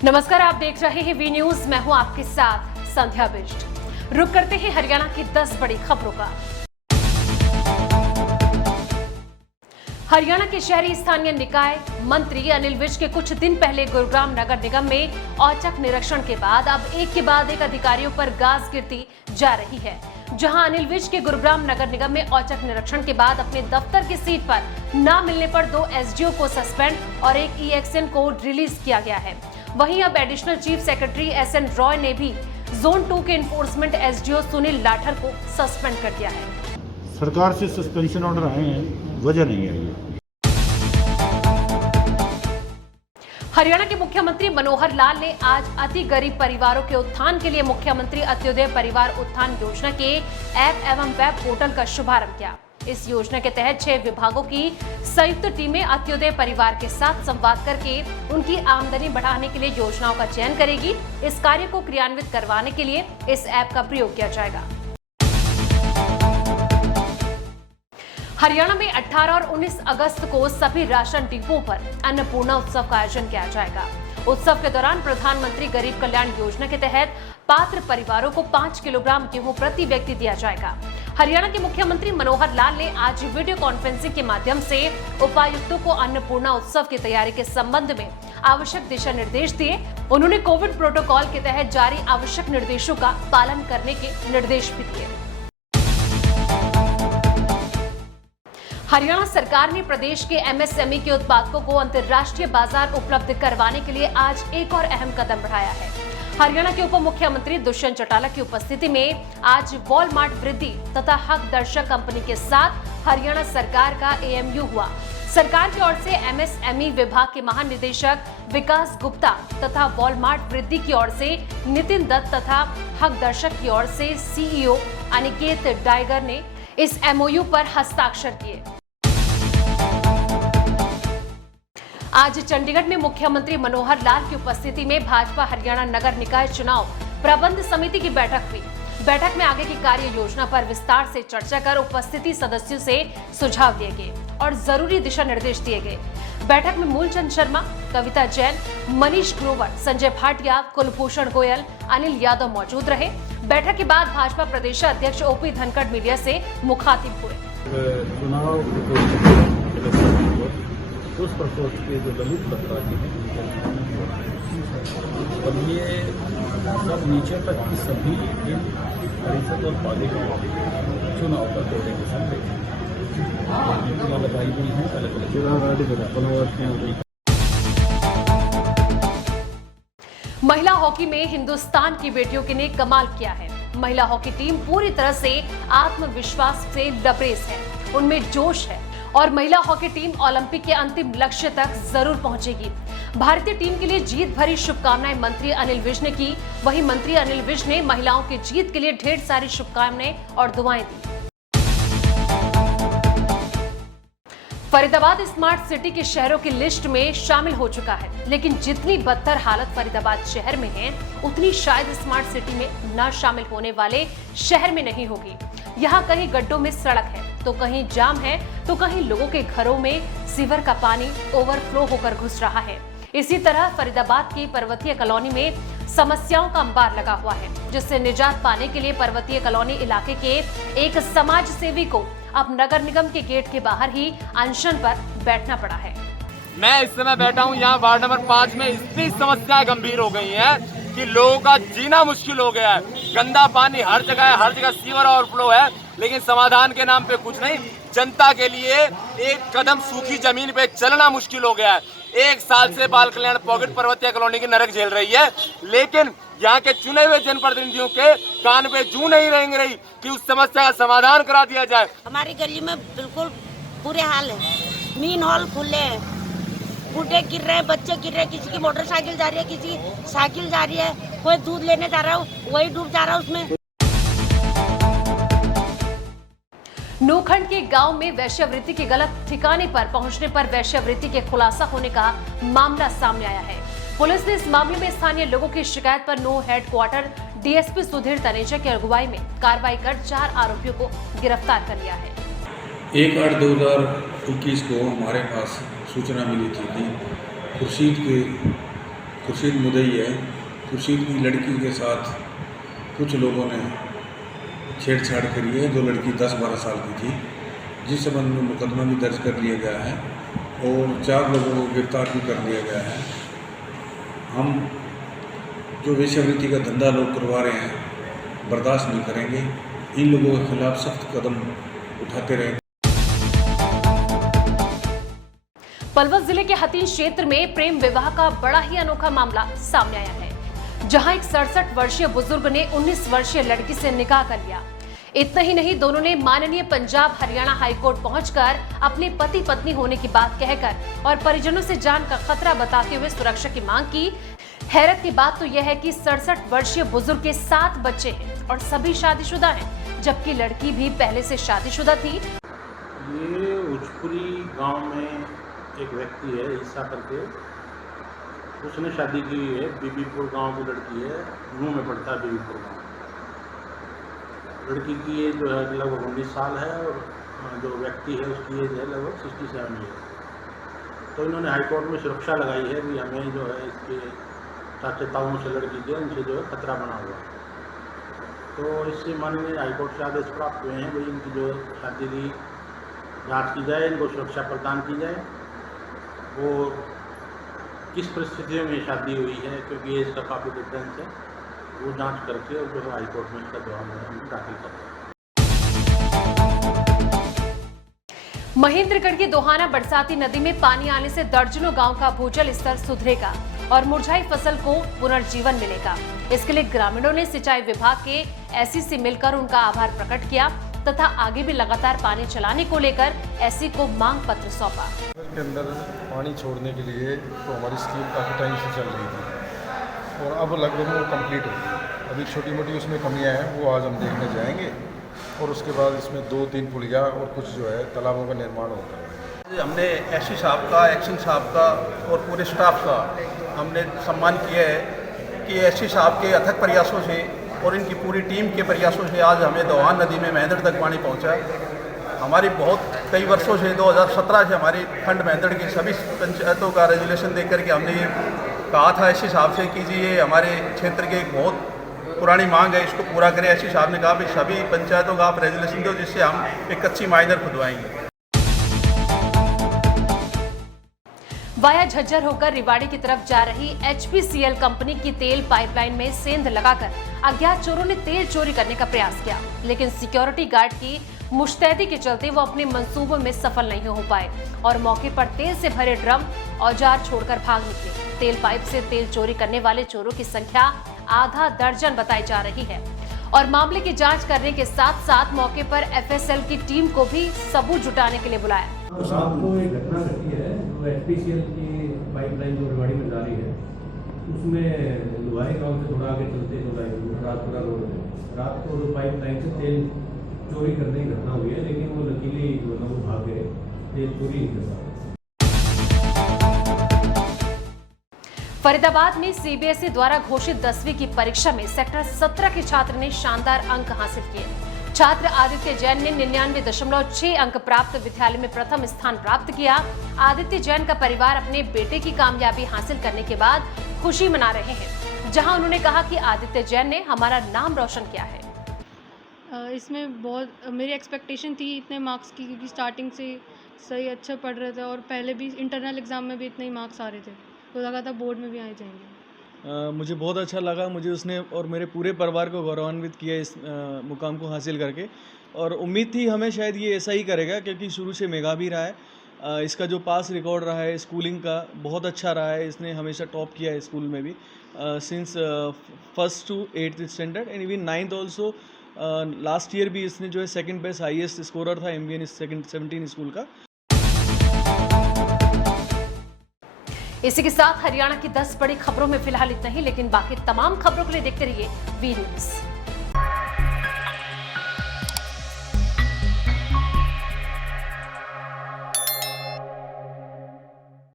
नमस्कार, आप देख रहे हैं वी न्यूज। मैं हूं आपके साथ संध्या बिष्ट। रुक करते हैं हरियाणा की 10 बड़ी खबरों का। हरियाणा के शहरी स्थानीय निकाय मंत्री अनिल विज के कुछ दिन पहले गुरुग्राम नगर निगम में औचक निरीक्षण के बाद अब एक के बाद एक अधिकारियों पर गाज गिरती जा रही है। जहां अनिल विज के गुरुग्राम नगर निगम में औचक निरीक्षण के बाद अपने दफ्तर की सीट पर न मिलने पर 2 एसडीओ को सस्पेंड और एक ईएक्सएन को रिलीज किया गया है। वहीं अब additional chief secretary SN Roy ने भी जोन 2 के एनफोर्समेंट एसडीओ सुनील लाठर को सस्पेंड कर दिया है। सरकार से सस्पेंशन ऑर्डर आए हैं, वजह नहीं आई है। हरियाणा के मुख्यमंत्री मनोहर लाल ने आज अति गरीब परिवारों के उत्थान के लिए मुख्यमंत्री अंत्योदय परिवार उत्थान योजना के ऐप एवं वेब पोर्टल का शुभारंभ किया। इस योजना के तहत 6 विभागों की संयुक्त टीमें अंत्योदय परिवार के साथ संवाद करके उनकी आमदनी बढ़ाने के लिए योजनाओं का चयन करेगी। इस कार्य को क्रियान्वित करवाने के लिए इस ऐप का प्रयोग किया जाएगा। हरियाणा में 18 और 19 अगस्त को सभी राशन डिपों पर अन्नपूर्णा उत्सव का आयोजन किया जाएगा। उत्सव के दौरान प्रधानमंत्री गरीब कल्याण योजना के तहत पात्र परिवारों को 5 किलोग्राम गेहूं प्रति व्यक्ति दिया जाएगा। हरियाणा के मुख्यमंत्री मनोहर लाल ने आज वीडियो कॉन्फ्रेंसिंग के माध्यम से उपायुक्तों को अन्नपूर्णा उत्सव की तैयारी के संबंध में आवश्यक दिशा निर्देश दिए। उन्होंने कोविड प्रोटोकॉल के तहत जारी आवश्यक निर्देशों का पालन करने के निर्देश भी दिए। हरियाणा सरकार ने प्रदेश के एमएसएमई के उत्पादकों को अंतर्राष्ट्रीय बाजार उपलब्ध करवाने के लिए आज एक और अहम कदम बढ़ाया है। हरियाणा के उप मुख्यमंत्री दुष्यंत चौटाला की उपस्थिति में आज वॉलमार्ट वृद्धि तथा हक दर्शक कंपनी के साथ हरियाणा सरकार का एएमयू हुआ। सरकार की ओर से एमएसएमई विभाग के महानिदेशक विकास गुप्ता तथा वॉलमार्ट वृद्धि की ओर से नितिन दत्त तथा हक दर्शक की ओर से सीईओ अनिकेत डाइगर ने इस एमओयू पर हस्ताक्षर किए। आज चंडीगढ़ में मुख्यमंत्री मनोहर लाल की उपस्थिति में भाजपा हरियाणा नगर निकाय चुनाव प्रबंध समिति की बैठक हुई। बैठक में आगे की कार्य योजना पर विस्तार से चर्चा कर उपस्थिति सदस्यों से सुझाव लिए गए और जरूरी दिशा निर्देश दिए गए। बैठक में मूलचंद शर्मा, कविता जैन, मनीष ग्रोवर, संजय भाटिया, कुलभूषण गोयल, अनिल यादव मौजूद रहे। बैठक के बाद भाजपा प्रदेश अध्यक्ष ओपी धनखड़ मीडिया से मुखातिब हुए। उस प्रकोष्ठ के जो दलित पत्रकार और ये सब नीचे तक की सभी परिषद और पालिका चुनाव का दौरे के साथ लगाई गई है। महिला हॉकी में हिंदुस्तान की बेटियों ने कमाल किया है। महिला हॉकी टीम पूरी तरह से आत्मविश्वास से लबरेज है, उनमें जोश है और महिला हॉकी टीम ओलंपिक के अंतिम लक्ष्य तक जरूर पहुंचेगी। भारतीय टीम के लिए जीत भरी शुभकामनाएं मंत्री अनिल विज ने की। वहीं मंत्री अनिल विज ने महिलाओं की जीत के लिए ढेर सारी शुभकामनाएं और दुआएं दी। फरीदाबाद स्मार्ट सिटी के शहरों की लिस्ट में शामिल हो चुका है, लेकिन जितनी बदतर हालत फरीदाबाद शहर में है उतनी शायद स्मार्ट सिटी में न शामिल होने वाले शहर में नहीं होगी। यहाँ कहीं गड्ढों में सड़क है तो कहीं जाम है तो कहीं लोगों के घरों में सीवर का पानी ओवरफ्लो होकर घुस रहा है। इसी तरह फरीदाबाद की पर्वतीय कॉलोनी में समस्याओं का अंबार लगा हुआ है, जिससे निजात पाने के लिए पर्वतीय कॉलोनी इलाके के एक समाज सेवी को अब नगर निगम के गेट के बाहर ही अनशन पर बैठना पड़ा है। मैं इस समय बैठा हूँ यहाँ वार्ड नंबर 5 में। इतनी समस्याएं गंभीर हो गई हैं कि लोगों का जीना मुश्किल हो गया है। गंदा पानी हर जगह है, हर जगह सीवर ओवरफ्लो है, लेकिन समाधान के नाम पे कुछ नहीं। जनता के लिए एक कदम सूखी जमीन पे चलना मुश्किल हो गया है। 1 साल से बाल कल्याण पॉकेट पर्वतीय कॉलोनी की नरक झेल रही है, लेकिन यहाँ के चुने हुए जनप्रतिनिधियों के कान पे जू नहीं रहेंगे रही कि उस समस्या का समाधान करा दिया जाए। हमारी गली में बिल्कुल बुरे हाल है। मीन हॉल खुले हैं, बूढ़े गिर रहे हैं, बच्चे गिर रहे हैं, किसी की मोटरसाइकिल जा रही है, किसी साइकिल जा रही है, कोई दूध लेने जा रहा है वही डूब जा रहा है उसमें। नोखंड के गांव में वेश्यावृत्ति के गलत ठिकाने पर पहुंचने पर वेश्यावृत्ति के खुलासा होने का मामला सामने आया है। पुलिस ने इस मामले में स्थानीय लोगों की शिकायत पर no headquarter DSP Sudhir Taneja की अगुवाई में कार्रवाई कर 4 आरोपियों को गिरफ्तार कर लिया है। 1/8/2021 को हमारे पास सूचना मिली थी कि खुर्शीद के खुर्शीद मुदई है। खुर्शीद की लड़की के साथ कुछ लोगों ने छेड़छाड़ करी है, जो लड़की 10-12 साल की थी, जिस संबंध में मुकदमा भी दर्ज कर लिया गया है और 4 लोगों को गिरफ्तार भी कर लिया गया है। हम जो वेश्यावृत्ति का धंधा लोग करवा रहे हैं बर्दाश्त नहीं करेंगे। इन लोगों के खिलाफ सख्त कदम उठाते रहेंगे। पलवल जिले के हथीन क्षेत्र में प्रेम विवाह का बड़ा ही अनोखा मामला सामने आया है, जहां एक 67 वर्षीय बुजुर्ग ने 19 वर्षीय लड़की से निकाह कर लिया। इतना ही नहीं, दोनों ने माननीय पंजाब हरियाणा हाईकोर्ट पहुंचकर अपने पति पत्नी होने की बात कहकर और परिजनों से जान का खतरा बताते हुए सुरक्षा की मांग की। हैरत की बात तो यह है कि 67 वर्षीय बुजुर्ग के 7 बच्चे हैं और सभी शादीशुदा हैं, जबकि लड़की भी पहले से शादीशुदा थी। ये उचपुरी गांव में एक व्यक्ति है ईसा करके, उसने शादी की है। बीबीपुर गांव की लड़की है, नूह में पड़ता है बीबीपुर गांव। लड़की की एज जो है लगभग 19 साल है और जो व्यक्ति है उसकी एज है लगभग 67 ईयर। तो इन्होंने हाईकोर्ट में सुरक्षा लगाई है कि हमें जो है इसके चाचे ताऊओं से लड़की के उनसे जो है खतरा बना हुआ। तो इससे माननीय हाईकोर्ट से आदेश प्राप्त हुए हैं कि इनकी जो शादी की जाँच की जाए, इनको सुरक्षा प्रदान की जाए और किस परिस्थितियों में शादी हुई है, क्योंकि एज का काफ़ी डिफरेंस है, वो जांच करके और जो है हाईकोर्ट में इसका जवाब हम दाखिल करते हैं। महेंद्रगढ़ की दोहाना बरसाती नदी में पानी आने से दर्जनों गांव का भूजल स्तर सुधरेगा और मुरझाई फसल को पुनर्जीवन मिलेगा। इसके लिए ग्रामीणों ने सिंचाई विभाग के एससी से मिलकर उनका आभार प्रकट किया तथा आगे भी लगातार पानी चलाने को लेकर एससी को मांग पत्र सौंपा। के अंदर पानी छोड़ने के लिए तो हमारी स्कीम काफ़ी टाइम से चल रही थी और अब लगभग वो कंप्लीट हो गई। अभी छोटी मोटी उसमें कमियां हैं, वो आज हम देखने जाएंगे और उसके बाद इसमें 2-3 पुलिया और कुछ जो है तालाबों का निर्माण होता है। हमने एससी साहब का, एक्शन साहब का और पूरे स्टाफ का हमने सम्मान किया है कि एससी साहब के अथक प्रयासों से और इनकी पूरी टीम के प्रयासों से आज हमें दोहान नदी में महेंद्र तक पानी पहुंचा। हमारी बहुत कई वर्षों से 2017 से हमारी खंड महेंद्र की सभी पंचायतों का रेजुलेशन देख करके हमने ये कहा था एससी साहब से कि जी ये हमारे क्षेत्र की एक बहुत पुरानी मांग है, इसको पूरा करें। एससी साहब ने कहा कि सभी पंचायतों का आप रेजुलेशन दो जिससे हम एक कच्ची माइनर खुदवाएंगे। वाया झज्जर होकर रिवाड़ी की तरफ जा रही HPCL कंपनी की तेल पाइपलाइन में सेंध लगाकर अज्ञात चोरों ने तेल चोरी करने का प्रयास किया, लेकिन सिक्योरिटी गार्ड की मुस्तैदी के चलते वो अपने मंसूबों में सफल नहीं हो पाए और मौके पर तेल से भरे ड्रम औजार छोड़कर भाग निकले। तेल पाइप से तेल चोरी करने वाले चोरों की संख्या आधा दर्जन बताई जा रही है और मामले की जांच करने के साथ साथ मौके पर FSL की टीम को भी सबूत जुटाने के लिए बुलाया। रात को एक घटना घटी है, जो HPCL की पाइपलाइन जो रेवाड़ी में जा रही है, उसमें लुहाई गांव से थोड़ा आगे चलते राजपुरा रोड में रात को पाइपलाइन से तेल चोरी करने की घटना हुई है, लेकिन वो लकीली वो भाग गए, तेल चोरी नहीं कर पाए। फरीदाबाद में CBSE द्वारा घोषित 10वीं की परीक्षा में सेक्टर 17 के छात्र ने शानदार अंक हासिल किए। छात्र आदित्य जैन ने 99.6 अंक प्राप्त विद्यालय में प्रथम स्थान प्राप्त किया। आदित्य जैन का परिवार अपने बेटे की कामयाबी हासिल करने के बाद खुशी मना रहे हैं, जहां उन्होंने कहा कि आदित्य जैन ने हमारा नाम रोशन किया है। इसमें बहुत मेरी एक्सपेक्टेशन थी इतने मार्क्स की, क्योंकि स्टार्टिंग से सही अच्छा पढ़ रहे थे और पहले भी इंटरनल एग्ज़ाम में भी इतने ही मार्क्स आ रहे थे, तो लगा था बोर्ड में भी आए जाएंगे। मुझे बहुत अच्छा लगा, मुझे उसने और मेरे पूरे परिवार को गौरवान्वित किया इस मुकाम को हासिल करके, और उम्मीद थी हमें शायद ये ऐसा ही करेगा, क्योंकि शुरू से मेधावी रहा है। इसका जो पास रिकॉर्ड रहा है स्कूलिंग का बहुत अच्छा रहा है, इसने हमेशा टॉप किया है स्कूल में भी since 1st to 8th standard and even 9th also. Last year भी इसने जो है सेकंड बेस्ट हाईएस्ट स्कोरर था MVN 17 स्कूल का। इसी के साथ हरियाणा की 10 बड़ी खबरों में फिलहाल इतना ही, लेकिन बाकी तमाम खबरों के लिए देखते रहिए वी न्यूज़।